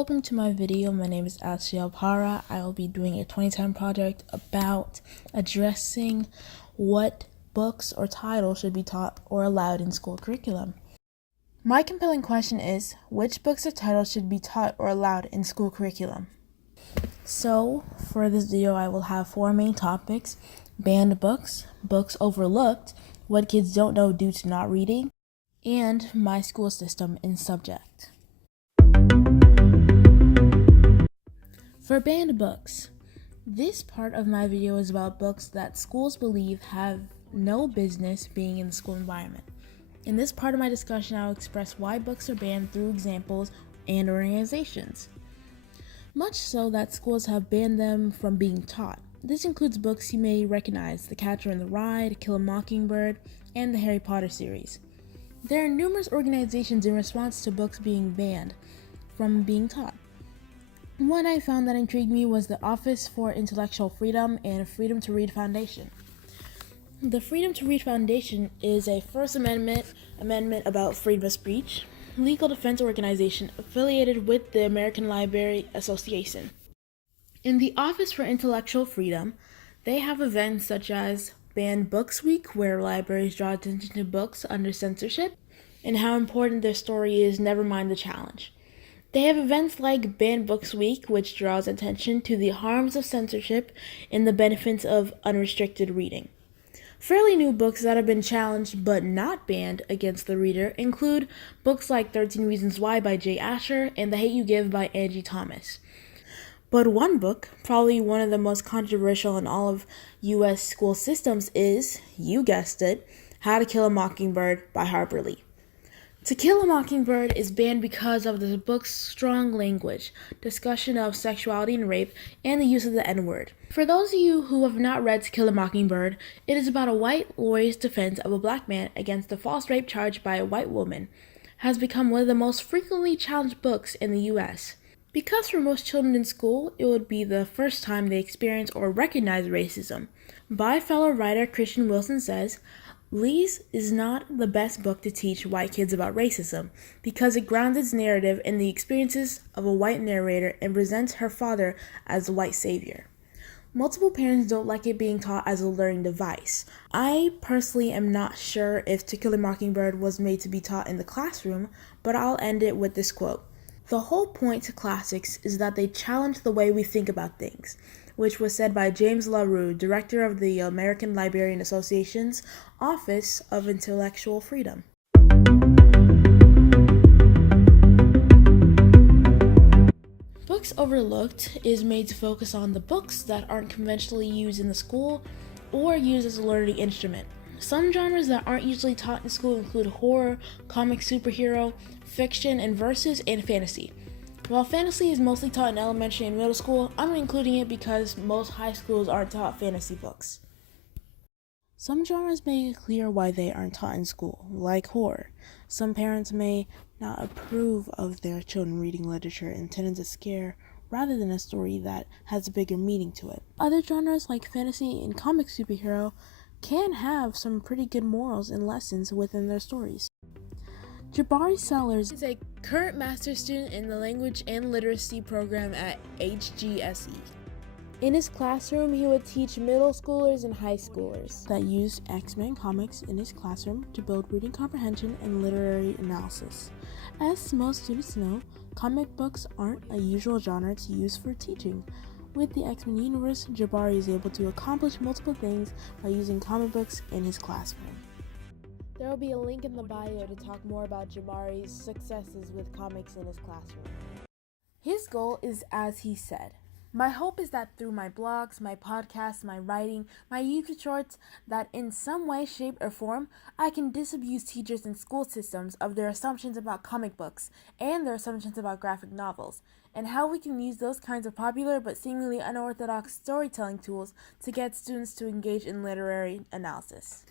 Welcome to my video. My name is Asya Para. I will be doing a 2010 project about addressing what books or titles should be taught or allowed in school curriculum. My compelling question is, which books or titles should be taught or allowed in school curriculum? So, for this video, I will have 4 main topics: banned books, books overlooked, what kids don't know due to not reading, and my school system in subject. For banned books, this part of my video is about books that schools believe have no business being in the school environment. In this part of my discussion, I'll express why books are banned through examples and organizations. Much so that schools have banned them from being taught. This includes books you may recognize: The Catcher in the Rye, To Kill a Mockingbird, and the Harry Potter series. There are numerous organizations in response to books being banned from being taught. One I found that intrigued me was the Office for Intellectual Freedom and Freedom to Read Foundation. The Freedom to Read Foundation is a First Amendment about freedom of speech legal defense organization affiliated with the American Library Association. In the Office for Intellectual Freedom, they have events such as Banned Books Week, where libraries draw attention to books under censorship and how important their story is, never mind the challenge. They have events like Banned Books Week, which draws attention to the harms of censorship and the benefits of unrestricted reading. Fairly new books that have been challenged but not banned against the reader include books like 13 Reasons Why by Jay Asher and The Hate You Give by Angie Thomas. But one book, probably one of the most controversial in all of U.S. school systems, is, you guessed it, How to Kill a Mockingbird by Harper Lee. To Kill a Mockingbird is banned because of the book's strong language, discussion of sexuality and rape, and the use of the N-word. For those of you who have not read To Kill a Mockingbird, it is about a white lawyer's defense of a black man against a false rape charge by a white woman. Has become one of the most frequently challenged books in the U.S. Because for most children in school, it would be the first time they experience or recognize racism. By fellow writer Christian Wilson says, Lee's is not the best book to teach white kids about racism because it grounds its narrative in the experiences of a white narrator and presents her father as a white savior. Multiple parents don't like it being taught as a learning device. I personally am not sure if To Kill a Mockingbird was made to be taught in the classroom, but I'll end it with this quote. The whole point to classics is that they challenge the way we think about things, which was said by James LaRue, director of the American Librarian Association's Office of Intellectual Freedom. Books Overlooked is made to focus on the books that aren't conventionally used in the school or used as a learning instrument. Some genres that aren't usually taught in school include horror, comic superhero, fiction and verses, and fantasy. While fantasy is mostly taught in elementary and middle school, I'm including it because most high schools aren't taught fantasy books. Some genres make it clear why they aren't taught in school, like horror. Some parents may not approve of their children reading literature intended to scare rather than a story that has a bigger meaning to it. Other genres like fantasy and comic superhero can have some pretty good morals and lessons within their stories. Jabari Sellers is a current master's student in the Language and Literacy program at HGSE. In his classroom, he would teach middle schoolers and high schoolers that used X-Men comics in his classroom to build reading comprehension and literary analysis. As most students know, comic books aren't a usual genre to use for teaching. With the X-Men universe, Jabari is able to accomplish multiple things by using comic books in his classroom. There will be a link in the bio to talk more about Jabari's successes with comics in his classroom. His goal is, as he said, my hope is that through my blogs, my podcasts, my writing, my YouTube shorts, that in some way, shape, or form, I can disabuse teachers and school systems of their assumptions about comic books and their assumptions about graphic novels, and how we can use those kinds of popular but seemingly unorthodox storytelling tools to get students to engage in literary analysis.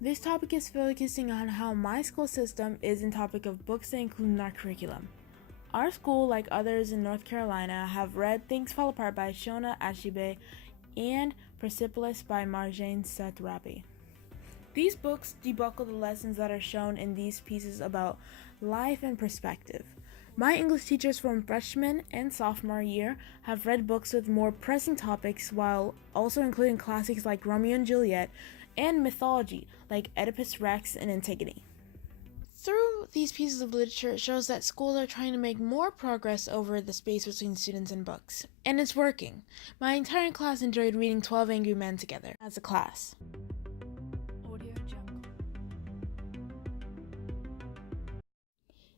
This topic is focusing on how my school system is in topic of books that include in our curriculum. Our school, like others in North Carolina, have read Things Fall Apart by Shona Achibe and Persepolis by Marjane Satrapi. These books debuckle the lessons that are shown in these pieces about life and perspective. My English teachers from freshman and sophomore year have read books with more pressing topics while also including classics like Romeo and Juliet and mythology like Oedipus Rex and Antigone. Through these pieces of literature, it shows that schools are trying to make more progress over the space between students and books. And it's working. My entire class enjoyed reading 12 Angry Men together as a class.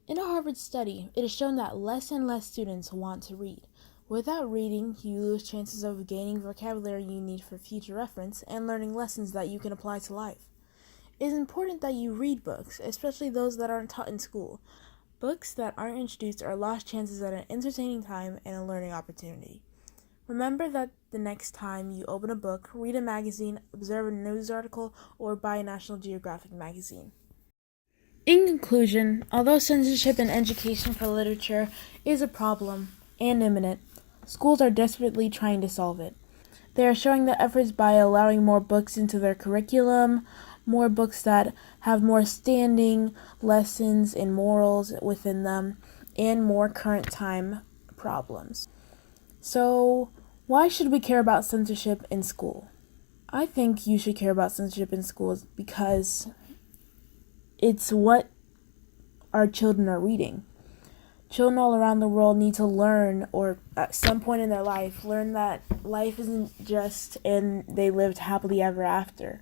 In a Harvard study, it is shown that less and less students want to read. Without reading, you lose chances of gaining vocabulary you need for future reference and learning lessons that you can apply to life. It is important that you read books, especially those that aren't taught in school. Books that aren't introduced are lost chances at an entertaining time and a learning opportunity. Remember that the next time you open a book, read a magazine, observe a news article, or buy a National Geographic magazine. In conclusion, although censorship in education for literature is a problem and imminent, schools are desperately trying to solve it. They are showing their efforts by allowing more books into their curriculum, more books that have more standing lessons and morals within them, and more current time problems. So, why should we care about censorship in school? I think you should care about censorship in schools because it's what our children are reading. Children all around the world need to learn, or at some point in their life, learn that life isn't just and they lived happily ever after.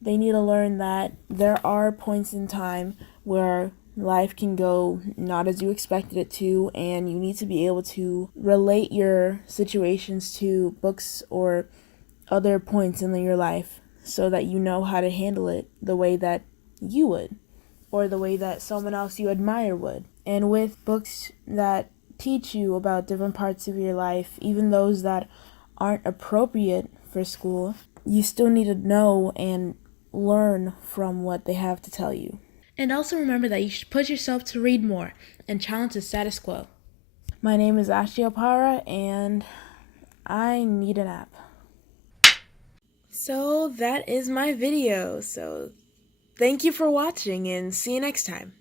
They need to learn that there are points in time where life can go not as you expected it to, and you need to be able to relate your situations to books or other points in your life so that you know how to handle it the way that you would, or the way that someone else you admire would. And with books that teach you about different parts of your life, even those that aren't appropriate for school, you still need to know and learn from what they have to tell you. And also remember that you should push yourself to read more and challenge the status quo. My name is Ashley Opara, and I need a nap. So that is my video. So thank you for watching, and see you next time.